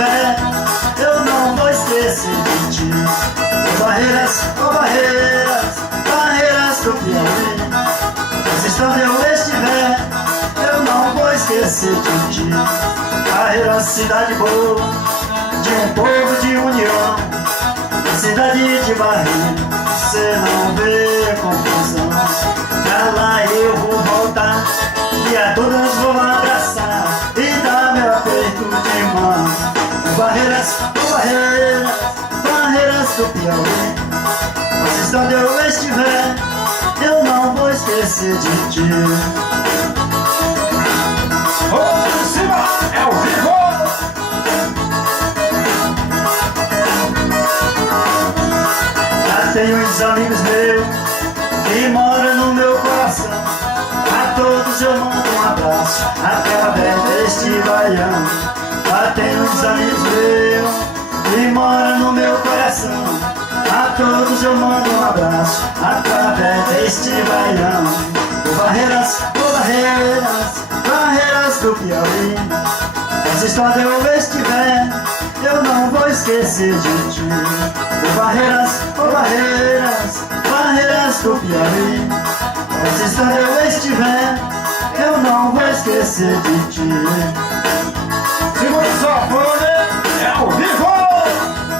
estiver, eu não vou esquecer de ti. Barreiras, oh barreiras, barreiras do Piauí. Mas estando eu estiver, eu não vou esquecer de ti. Barreiras, cidade boa, de um povo de união. Cidade de Barreira, você não vê confusão. Pra lá eu vou voltar e a todas vou abraçar e dar meu aperto de mão. Barreiras, oh barreiras, barreiras do Piauí. Mas onde eu estiver, eu não vou esquecer de ti. Vamos em cima, é o vivo! Tenho uns amigos meus que moram no meu coração. A todos eu mando um abraço através deste baião. Lá tenho uns amigos meus que moram no meu coração. A todos eu mando um abraço através deste baião. Barreiras, oh barreiras, barreiras do Piauí. Mas onde eu estiver, eu não vou esquecer de ti. Barreiras, oh barreiras, barreiras do Piauí. Mas onde eu estiver, eu não vou esquecer de ti. Segura só, fone, é ao vivo!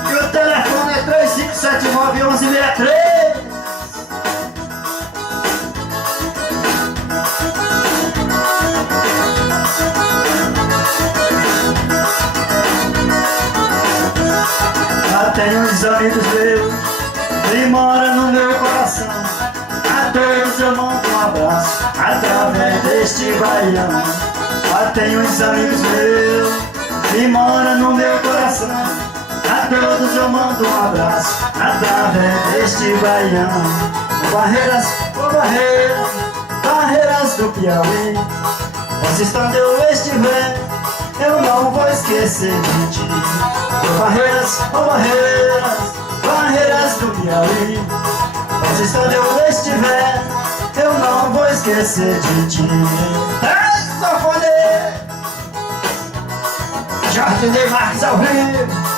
E o telefone é 3579-1163. Tenho uns amigos meus que moram no meu coração. A todos eu mando um abraço através deste baião. Lá tenho uns amigos meus que moram no meu coração. A todos eu mando um abraço através deste baião. Barreiras, oh barreiras, barreiras do Piauí. Mas onde eu estiver, eu não vou esquecer de ti. Barreiras, oh barreiras, barreiras do Piauí. Mas onde eu estiver, eu não vou esquecer de ti. É, sanfoneiro! Jardim de Marques ao vivo.